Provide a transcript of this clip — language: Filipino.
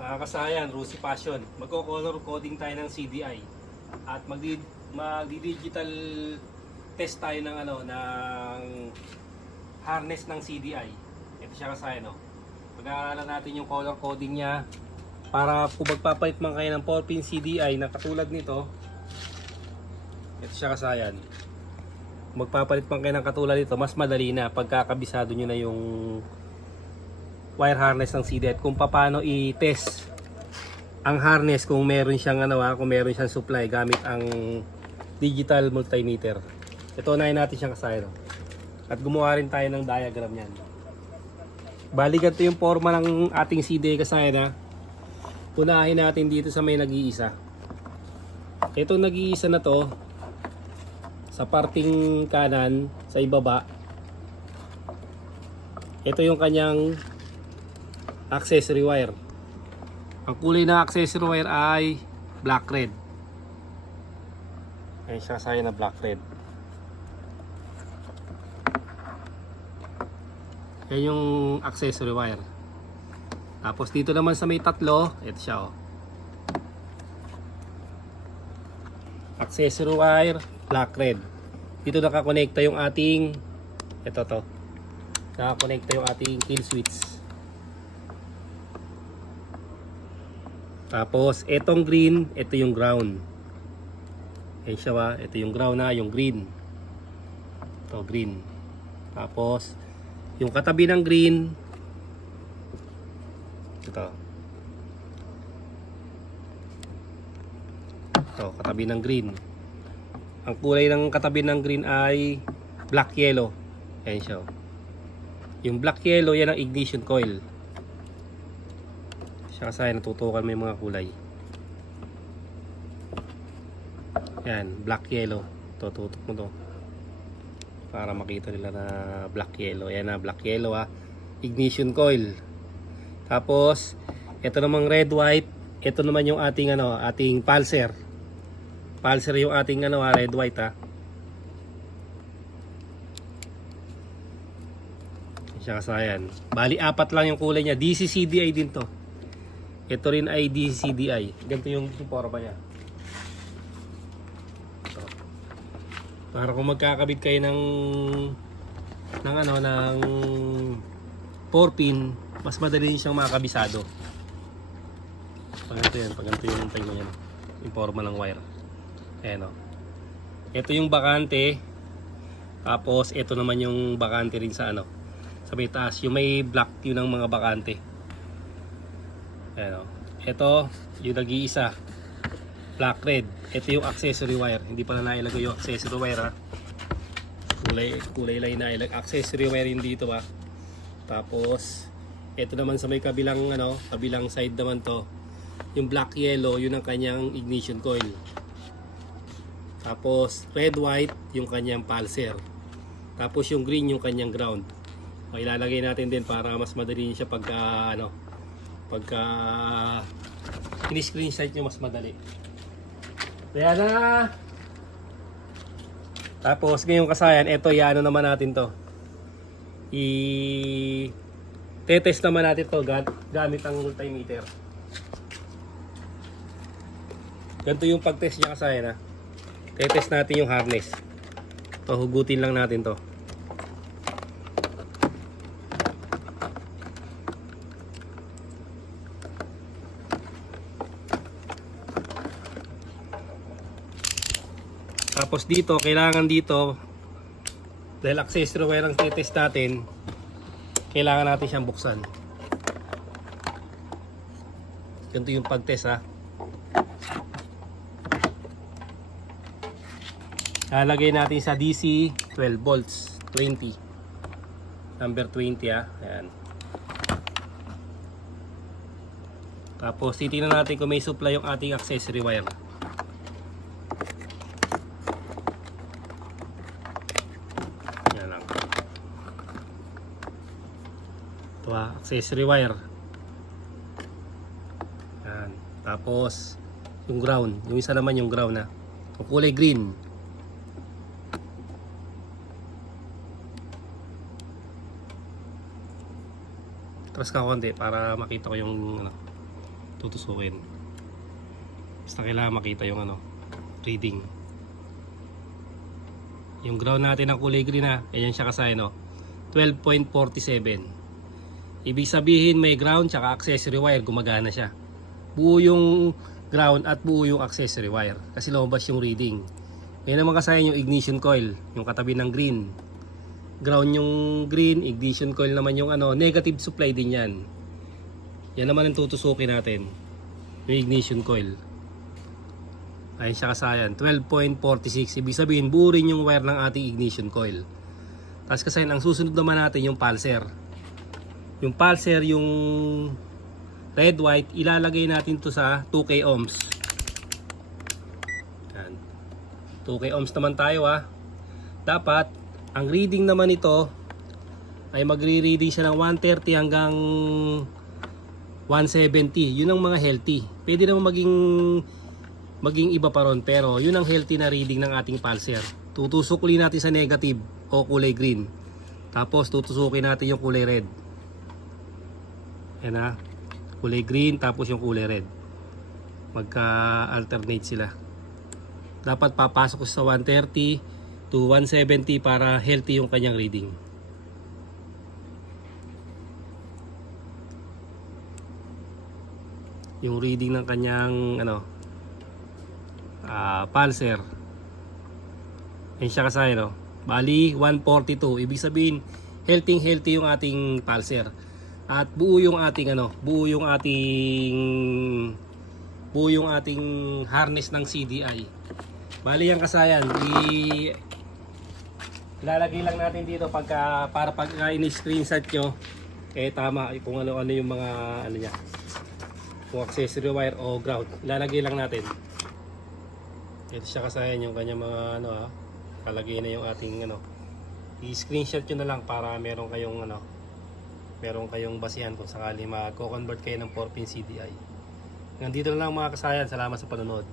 Mga kasayan, Rusi Passion. Magko-color coding tayo ng CDI. At magdi-digital test tayo ng harness ng CDI. Ito siya kasayan, no. Pag-aaralan natin yung color coding niya para kung magpapalit man kayo ng 4-pin CDI na katulad nito. Ito siya kasayan. Kung magpapalit man kayo ng katulad nito, mas madali na pagkakabisado nyo na yung wire harness ng CDI at kung paano i-test ang harness kung meron siyang kung meron siyang supply gamit ang digital multimeter. Ito unahin natin siyang kasayan. At gumawa rin tayo ng diagram niyan. Bali ganito yung forma ng ating CDI kasayan. Unahin natin dito sa may nag-iisa. Ito nag-iisa na to sa parting kanan sa ibaba. Ito yung kanyang accessory wire. Ang kulay ng accessory wire ay black red. Ayan siya sa na black red. Yan yung accessory wire. Tapos dito naman sa may tatlo, ito siya accessory wire, black red. Dito nakakonekta yung ating nakakonekta yung ating kill switch. Tapos etong green, ito yung ground. Ayan siya ito yung ground yung green. Ito green. Tapos yung katabi ng green, ito katabi ng green. Ang kulay ng katabi ng green ay black yellow. Ayan siya. Yung black yellow, yan ang ignition coil. Siya kasi natutukan may mga kulay. Yan, black yellow. Tututok mo to para makita nila na black yellow. Yan black yellow ignition coil. Tapos ito namang red white. Ito naman yung ating ating pulser. Pulser yung ating red white Siya kasayan. Bali apat lang yung kulay niya. DC CDI din to. Ito rin ay DC CDI. Ganito yung forma niya. Ito. Para kung magkakabit kayo ng 4-pin, mas madali siyang makakabisado. Pag ganito yung tayo niya. Yung forma ng wire. Ayan Ito yung bakante. Tapos ito naman yung bakante rin sa sa may taas. Yung may black yun ang mga bakante. Ayan ito yung nag-iisa. Black red. Ito yung accessory wire. Hindi pala nailagay yung accessory wire Kulay lang nailagay. Accessory wire yun dito Tapos ito naman sa may kabilang kabilang side naman to. Yung black yellow yun ang kanyang ignition coil. Tapos red white yung kanyang pulser. Tapos yung green yung kanyang ground. Ilalagay natin din para mas madali siya pagka ini-screenshot nyo mas madali. Kaya na. Tapos ngayong kasayan, ito naman natin to. Tetest naman natin to gamit ang multimeter. Ganito yung pag-test niya kasayan Tetest natin yung harness. Hugutin lang natin to. Tapos dito, kailangan dito dahil accessory wire ang test natin, kailangan natin siyang buksan. Ganito yung pag-test Lalagay natin sa DC 12 volts 20. Number 20 Ayan. Tapos titingnan natin kung may supply yung ating accessory wire. Accessory wire. Yan. Tapos yung ground, yung isa naman yung ground yung kulay green. Atras ka konti para makita ko yung tutusukin. Basta kailangan makita yung ano, reading. Yung ground natin ng kulay green ha, ayan siya kasaya no, 12.47. Ibig sabihin may ground tsaka accessory wire, gumagana siya. Buo yung ground at buo yung accessory wire kasi lumabas yung reading. Ngayon naman kasaya yung ignition coil, yung katabi ng green. Ground yung green, ignition coil naman yung ano, negative supply din yan. Yan naman ang tutusukin natin, yung ignition coil. Ayun siya kasayan, 12.46. Ibig sabihin buo rin yung wire ng ating ignition coil. Tapos kasayan, ang susunod naman natin yung pulser. Yung pulser, yung red white, ilalagay natin to sa 2K ohms. Yan. 2K ohms naman tayo ha. Dapat ang reading naman ito ay magre-reading siya ng 130 hanggang 170. Yun ang mga healthy. Pwede naman maging iba pa ron, pero yun ang healthy na reading ng ating pulser. Tutusok ulit natin sa negative o kulay green. Tapos tutusukin natin yung kulay red. Yan ha. Kulay green tapos yung kulay red. Magka-alternate sila. Dapat papasok sa 130 to 170 para healthy yung kanyang reading. Yung reading ng kanyang ano, pulser. Yan siya kasaya no. Bali 142. Ibig sabihin healthy yung ating pulser. At buo yung ating ano, buo yung ating harness ng CDI. Bali yan kasayan, ilalagay lang natin dito para pag ini-screenshot nyo, tama kung ano yung mga ano niya. Kung accessory wire o ground, ilalagay lang natin. Ito siya kasayan yung kanya mga ano kalagay na yung ating ano. I-screenshot nyo na lang para meron kayong basihan kung sakali mag-convert kayo ng 4-pin CDI. Nandito na lang mga kasayan, salamat sa panonood.